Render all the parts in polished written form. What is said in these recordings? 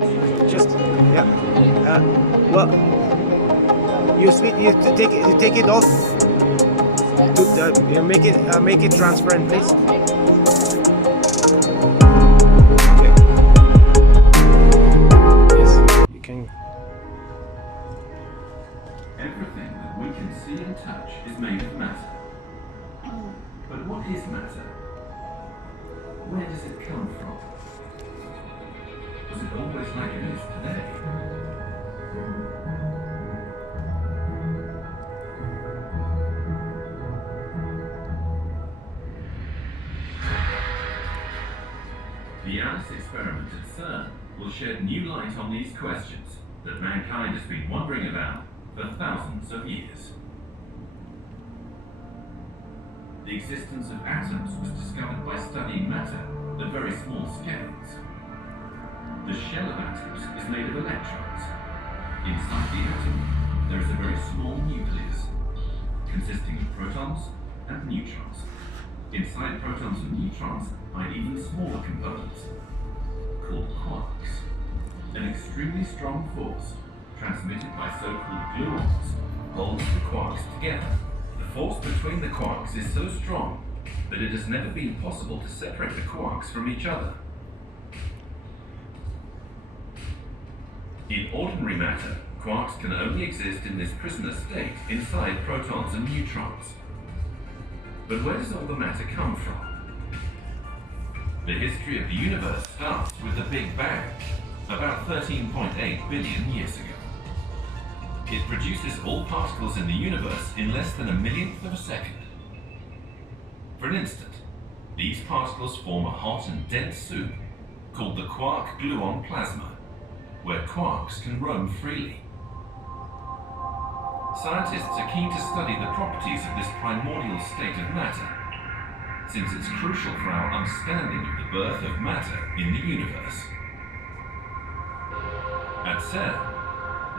Just yeah. Well, you take it off. Make it transparent, please. Okay. Yes, you can. Everything that we can see and touch is made of matter. But what is matter? Where does it come from? Was it always like it is today? The ALICE experiment at CERN will shed new light on these questions that mankind has been wondering about for thousands of years. The existence of atoms was discovered by studying matter at very small scales. The shell of atoms is made of electrons. Inside the atom, there is a very small nucleus, consisting of protons and neutrons. Inside protons and neutrons are even smaller components, called quarks. An extremely strong force, transmitted by so-called gluons, holds the quarks together. The force between the quarks is so strong that it has never been possible to separate the quarks from each other. In ordinary matter, quarks can only exist in this prisoner state inside protons and neutrons. But where does all the matter come from? The history of the universe starts with the Big Bang, about 13.8 billion years ago. It produces all particles in the universe in less than a millionth of a second. For an instant, these particles form a hot and dense soup called the quark-gluon plasma, where quarks can roam freely. Scientists are keen to study the properties of this primordial state of matter, since it's crucial for our understanding of the birth of matter in the universe. At CERN,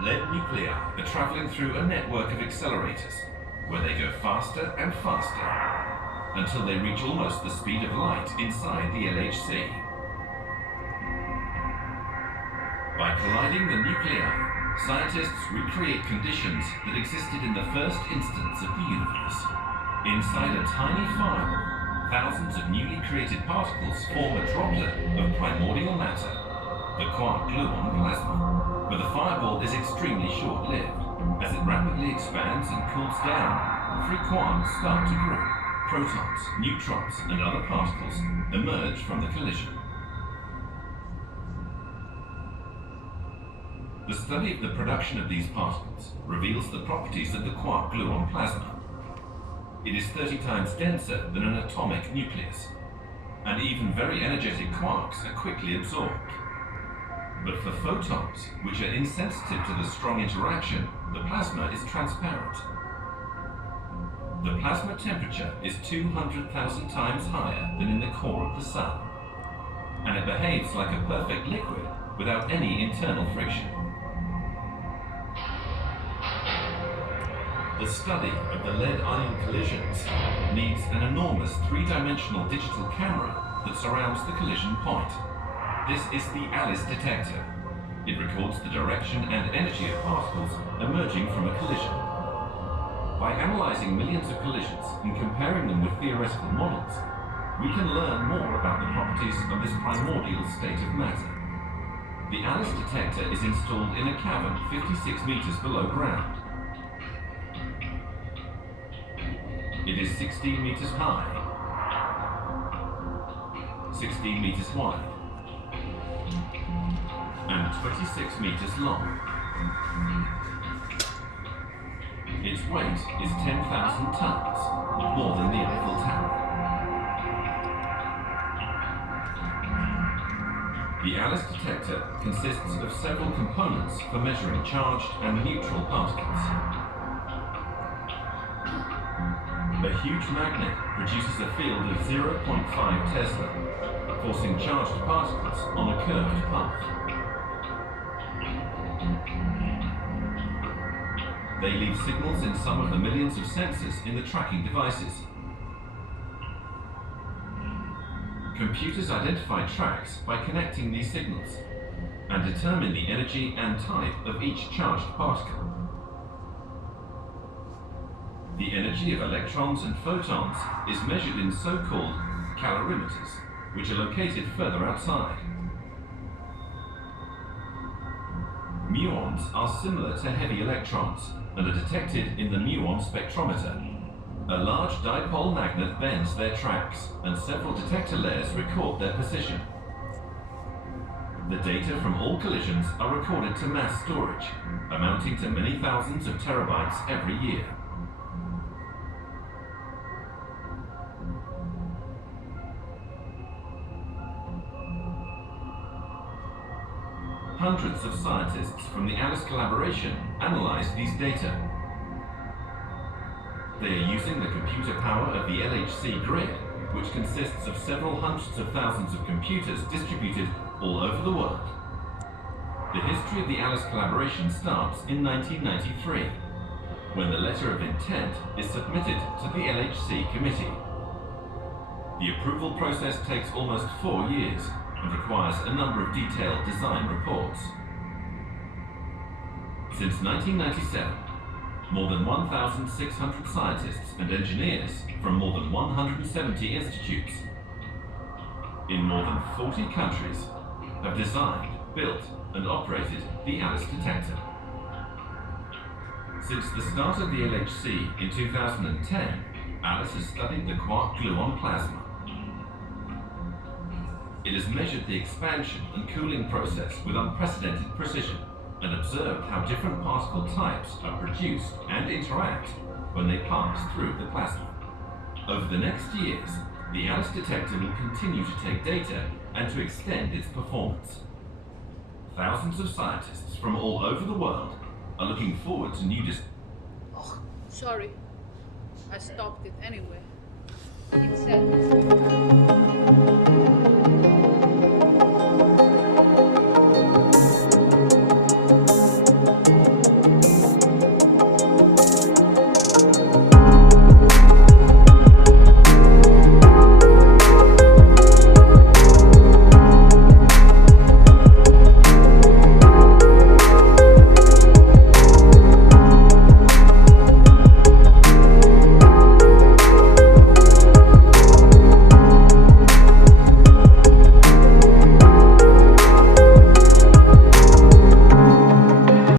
lead nuclei are traveling through a network of accelerators, where they go faster and faster, until they reach almost the speed of light inside the LHC. By colliding the nuclei, scientists recreate conditions that existed in the first instance of the universe. Inside a tiny fireball, thousands of newly created particles form a droplet of primordial matter, the quark-gluon plasma. But the fireball is extremely short-lived. As it rapidly expands and cools down, free quarks start to group. Protons, neutrons, and other particles emerge from the collision. The study of the production of these particles reveals the properties of the quark-gluon plasma. It is 30 times denser than an atomic nucleus, and even very energetic quarks are quickly absorbed. But for photons, which are insensitive to the strong interaction, the plasma is transparent. The plasma temperature is 200,000 times higher than in the core of the Sun, and it behaves like a perfect liquid without any internal friction. The study of the lead-ion collisions needs an enormous three-dimensional digital camera that surrounds the collision point. This is the ALICE detector. It records the direction and energy of particles emerging from a collision. By analyzing millions of collisions and comparing them with theoretical models, we can learn more about the properties of this primordial state of matter. The ALICE detector is installed in a cavern 56 meters below ground. It is 16 meters high, 16 meters wide, and 26 meters long. Its weight is 10,000 tons, more than the Eiffel Tower. The ALICE detector consists of several components for measuring charged and neutral particles. A huge magnet produces a field of 0.5 Tesla, forcing charged particles on a curved path. They leave signals in some of the millions of sensors in the tracking devices. Computers identify tracks by connecting these signals, and determine the energy and type of each charged particle. The energy of electrons and photons is measured in so-called calorimeters, which are located further outside. Muons are similar to heavy electrons and are detected in the muon spectrometer. A large dipole magnet bends their tracks, and several detector layers record their position. The data from all collisions are recorded to mass storage, amounting to many thousands of terabytes every year. Hundreds of scientists from the ALICE collaboration analyze these data. They are using the computer power of the LHC grid, which consists of several hundreds of thousands of computers distributed all over the world. The history of the ALICE collaboration starts in 1993, when the letter of intent is submitted to the LHC committee. The approval process takes almost 4 years and requires a number of detailed design reports. Since 1997, more than 1,600 scientists and engineers from more than 170 institutes in more than 40 countries have designed, built, and operated the ALICE detector. Since the start of the LHC in 2010, ALICE has studied the quark-gluon plasma. It has measured the expansion and cooling process with unprecedented precision and observed how different particle types are produced and interact when they pass through the plasma. Over the next years, the ALICE detector will continue to take data and to extend its performance. Thousands of scientists from all over the world are looking forward to new Oh, sorry. I stopped it anyway. It said